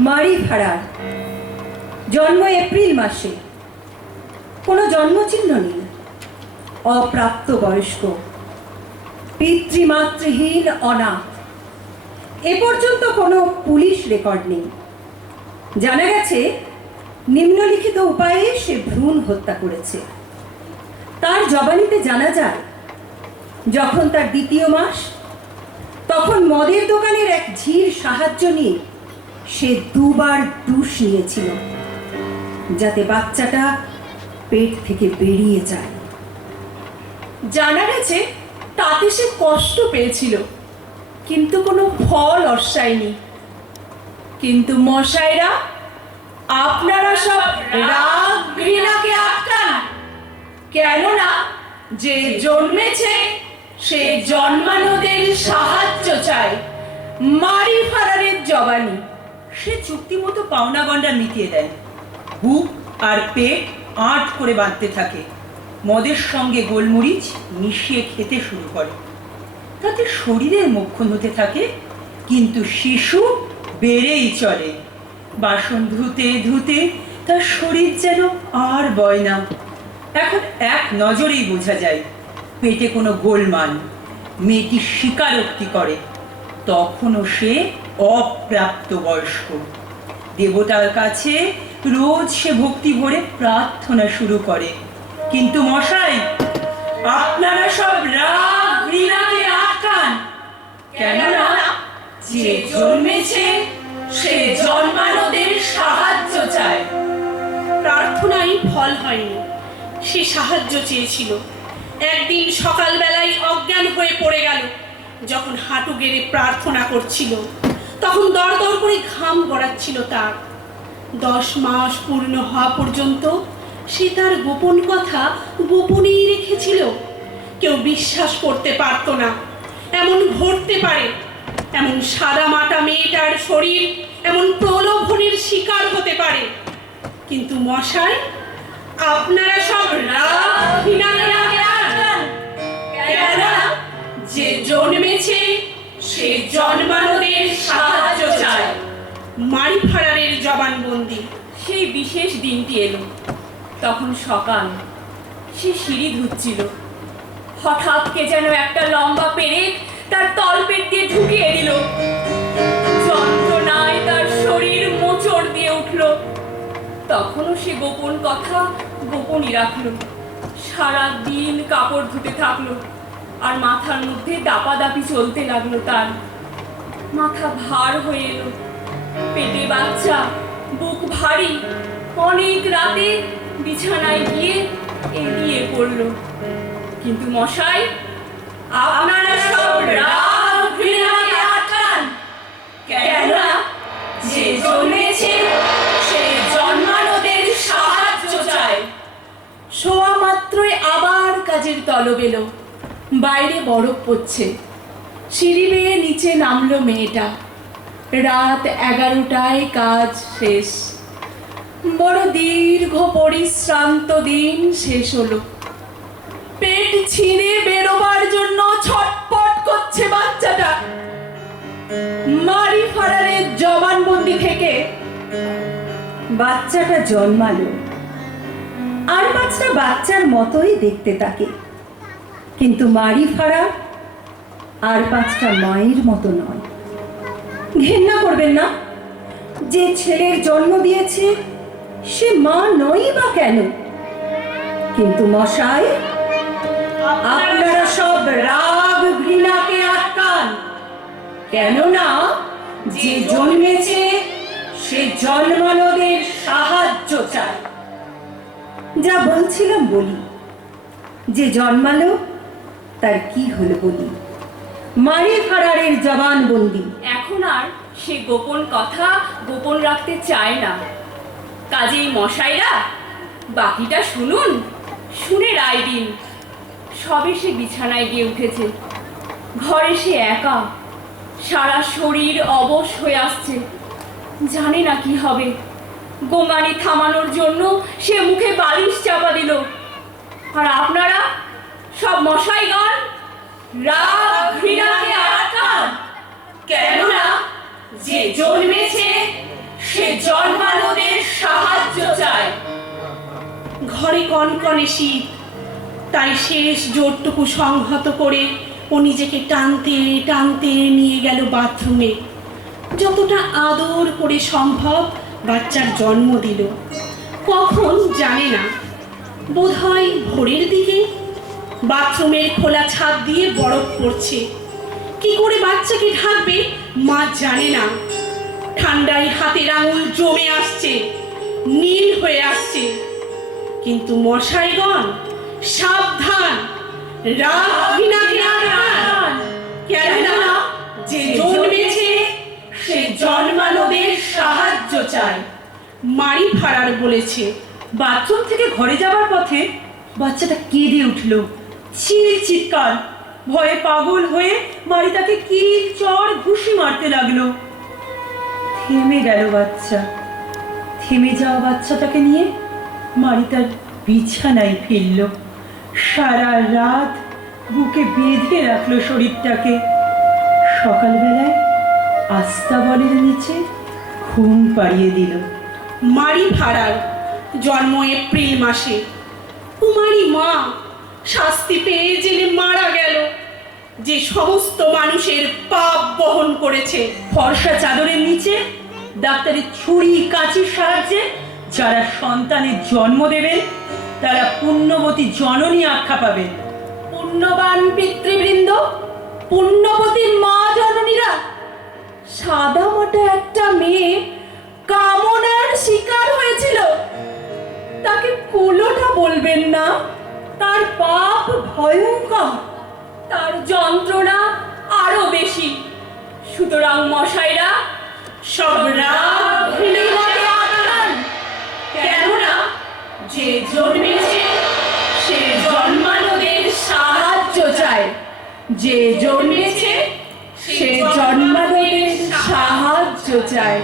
মারি ভাড়ার। জন্ম এপ্রিল মাসে। কোনো জন্মচিহ্ন নেই। অপ্রাপ্ত বয়স্ক পিতৃমাতৃহীন অনাথ। এ পর্যন্ত কোনো পুলিশ রেকর্ড নেই। জানা গেছে, নিম্নলিখিত উপায়ে সে ভ্রূণ হত্যা করেছে। তার জবানিতে জানা যায়, যখন তার দ্বিতীয় মাস, তখন মদের দোকানের এক ঝির সাহায্য নিয়ে সে দুবার ডুস নিয়েছিল, যাতে বাচ্চাটা পেট থেকে বেরিয়ে যায়। জানা গেছে, তাতে সে কষ্ট পেয়েছিল, কিন্তু কোনো ফল অর্শায়নি। কিন্তু মশাইরা, আপনারা সব রাগ ঘৃণাকে আটকান। কেননা, যে জন্মেছে, সে জন্মানোদের সাহায্য চায়। মারি ফারারের জবানি। সে চুক্তি মতো পাওনা গন্ডা মিটিয়ে দেয়। বুক আর পেট আট করে বাঁধতে থাকে। মদের সঙ্গে গোলমরিচ মিশিয়ে খেতে শুরু করে। তাতে শরীরের মক্ষণ হতে থাকে, কিন্তু শিশু বেড়েই চলে। বাসন ধুতে ধুতে তার শরীর যেন আর বয় না। এখন এক নজরেই বোঝা যায়, পেটে কোনো গোলমাল, মেয়েটি স্বীকারোক্তি করে। তখনও সে অপ্রাপ্ত বয়স্ক দেবতার কাছে রোজ সে ভক্তি ভরে প্রার্থনা শুরু করে। কিন্তু মশাই, আপনারা সব রাগ ঘৃণাকে আটকান। কেননা যে জন্মেছে, সে জন্মানোদের সাহায্য চায়। প্রার্থনাই ফল হয়নি, সে সাহায্য চেয়েছিল। একদিন সকালবেলায় অজ্ঞান হয়ে পড়ে গেল, যখন হাঁটু গেড়ে প্রার্থনা করছিল। তখন দর দর করে ঘাম গড়াচ্ছিল তার। দশ মাস পূর্ণ হওয়া পর্যন্ত সে তার গোপন কথা গোপনেই রেখেছিল। কেউ বিশ্বাস করতে পারত না। এমন ঘটতে পারে, এমন সাদা মাটা মেয়েটার শরীর, এমন প্রলোভনের শিকার হতে পারে। কিন্তু মশাই, আপনারা সব আটকান। যে জন্মেছে সে জন্মানোদের সাহায্য চায়। মারি ফারারের জবানবন্দি। সেই বিশেষ দিনটি এলো। তখন সকাল। সে সিঁড়ি ধুচ্ছিল। হঠাৎ কে যেন একটা লম্বা পেরেক তার তলপেট দিয়ে ঢুকিয়ে দিল। যন্ত্রণায় তার শরীর মোচড় দিয়ে উঠল। তখনও সে গোপন কথা গোপনই রাখল। সারা দিন কাপড় ধুতে থাকল। আর মাথার মধ্যে দাপাদাপি চলতে লাগল তার। মাথা ভার হয়ে এলো। পেটে বাচ্চা, বুক ভারী। অনেক রাতে বিছানায় গিয়ে এগিয়ে পড়ল। কিন্তু মশাই, আপনারা সব রাগ ঘৃণাকে আটকান। কেননা যে জন্মেছে, সে জন্মানোদের সাহায্য চায়। শোয়া মাত্রই আবার কাজের তলব এলো। বাইরে বরফ পড়ছে। সিঁড়ি বেয়ে নিচে নামলো মেয়েটা। রাত এগারোটায় কাজ শেষ। বড় দীর্ঘ পরিশ্রান্ত দিন শেষ হলো। পেট ছিঁড়ে বেরোবার জন্য ছটপট করছে বাচ্চাটা। মারি ফারারের জবানবন্দি থেকে বাচ্চাটা জন্মালো। আর পাঁচটা বাচ্চার মতোই দেখতে তাকে। কিন্তু মারি ফাড়া আর পাঁচটা মায়ের মতো নয়। ঘেন্না করবেন না। যে ছেলের জন্ম দিয়েছে, সে মা নয় বা কেন? কিন্তু মশাই, আপনারা সব রাগ ঘৃণাকে আটকান। কেননা, যে জন্মেছে, সে জন্মানোদের সাহায্য চায়। যা বলছিলাম বলি, যে জন্মালো তার কি হলো বলি? মারি ফারারের জবান বন্দি। এখন আর সে গোপন কথা গোপন রাখতে চায় না। কাজেই মশাইরা, বাকিটা শুনুন, শুনে রায় দিন। সবে সে বিছানায় গিয়ে উঠেছে। ঘরে সে একা। সারা শরীর অবশ হয়ে আসছে। জানে না কি হবে। গোঙানি থামানোর জন্য সে মুখে বালিশ চাপা দিল। আর আপনারা সব মশাইগণ রাগ ঘৃণাকে আটকান কেননা, যে জন্মেছে, সে জন্মানোদের সাহায্য চায়। ঘরে কনকনে শীত, তাই শেষ জোরটুকু সংহত করে ও নিজেকে টানতে টানতে নিয়ে গেল বাথরুমে। যতটা আদর করে সম্ভব বাচ্চার জন্ম দিল। কখন জানে না। বোধহয় ভোরের দিকে বাথরুমের খোলা ছাদ দিয়ে বরফ পড়ছে। কি করে বাচ্চাকে ঢাকবে, মা জানে না। ঠান্ডায় হাতের আঙুল জমে আসছে, নীল হয়ে আসছে। কিন্তু মশাইগণ, সাবধান। কেননা, যে জন্মেছে, সে জন্মানোদের সাহায্য চায়। মারি ফাড়ার বলেছে, বাথরুম থেকে ঘরে যাওয়ার পথে বাচ্চাটা কেঁদে উঠল। চিল চিৎকার। ভয়ে পাগল হয়ে মারি তাকে কিল চর ঘুষি মারতে লাগল। থেমে গেল বাচ্চা। থেমে যাওয়া বাচ্চাটাকে নিয়ে মারি তার বিছানায় ফিরল। সারা রাত বুকে বেঁধে রাখল শরীরটাকে। সকালবেলায় আস্তাবলের নিচে ঘুম পাড়িয়ে দিল। মারি ভাড়ার জন্ম এপ্রিল মাসে। কুমারী মা শাস্তি পেয়ে জেলে মারা গেল। যে সমস্ত মানুষের পাপ বহন করেছে ফর্সা চাদরের নিচে, ডাক্তারের ছুরি, কাঁচির সাহায্যে, যারা সন্তানের জন্ম দেবেন, তারা পুণ্যবতী জননী আখ্যা পাবেন। পুণ্যবান পিতৃবৃন্দ, পুণ্যবতী মা জননীরা, সাদা মোটা একটা মেয়ে কামনার শিকার হয়েছিল। তাকে কুলোটা বলবেন না, তার ভয়ঙ্কর। তার যন্ত্রণা আরও বেশি। সুতরাং মশাইরা, সব রাগ ঘৃণাকে আটকান কেননা, যে জন্মেছে, সে জন্মানোদের সাহায্য চায়। যে জন্মেছে, সে জন্মানোদের সাহায্য চায়।